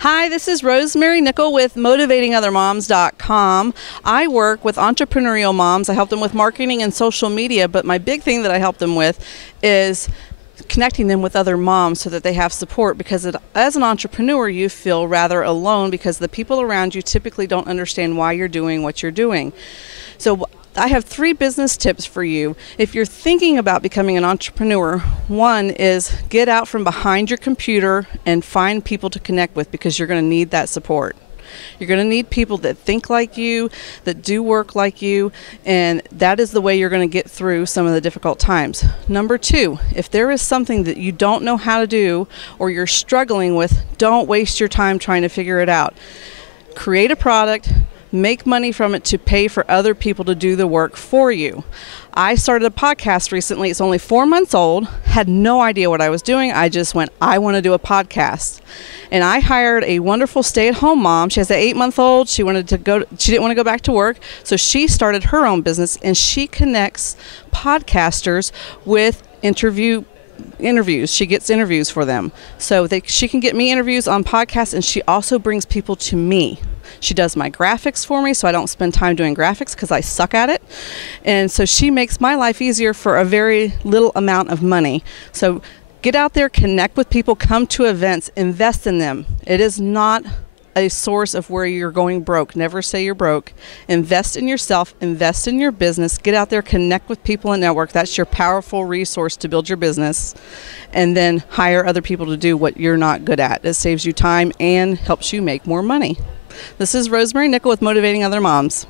Hi, this is Rosemary Nickel with MotivatingOtherMoms.com. I work with entrepreneurial moms. I help them with marketing and social media, but my big thing that I help them with is connecting them with other moms so that they have support, because as an entrepreneur you feel rather alone because the people around you typically don't understand why you're doing what you're doing. So I have 3 business tips for you. If you're thinking about becoming an entrepreneur, one is get out from behind your computer and find people to connect with, because you're going to need that support. You're going to need people that think like you, that do work like you, and that is the way you're going to get through some of the difficult times. Number 2, if there is something that you don't know how to do or you're struggling with, don't waste your time trying to figure it out. Create a product, make money from it to pay for other people to do the work for you. I started a podcast recently. It's only 4 months old. Had no idea what I was doing. I just went, I want to do a podcast. And I hired a wonderful stay-at-home mom. She has an 8-month-old. She didn't want to go back to work. So she started her own business, and she connects podcasters with interviews. She gets interviews for them. So she can get me interviews on podcasts, and she also brings people to me. She does my graphics for me, so I don't spend time doing graphics because I suck at it. And so she makes my life easier for a very little amount of money. So get out there, connect with people, come to events, invest in them. It is not a source of where you're going broke. Never say you're broke. Invest in yourself, invest in your business, get out there, connect with people and network. That's your powerful resource to build your business. And then hire other people to do what you're not good at. It saves you time and helps you make more money. This is Rosemary Nickel with Motivating Other Moms.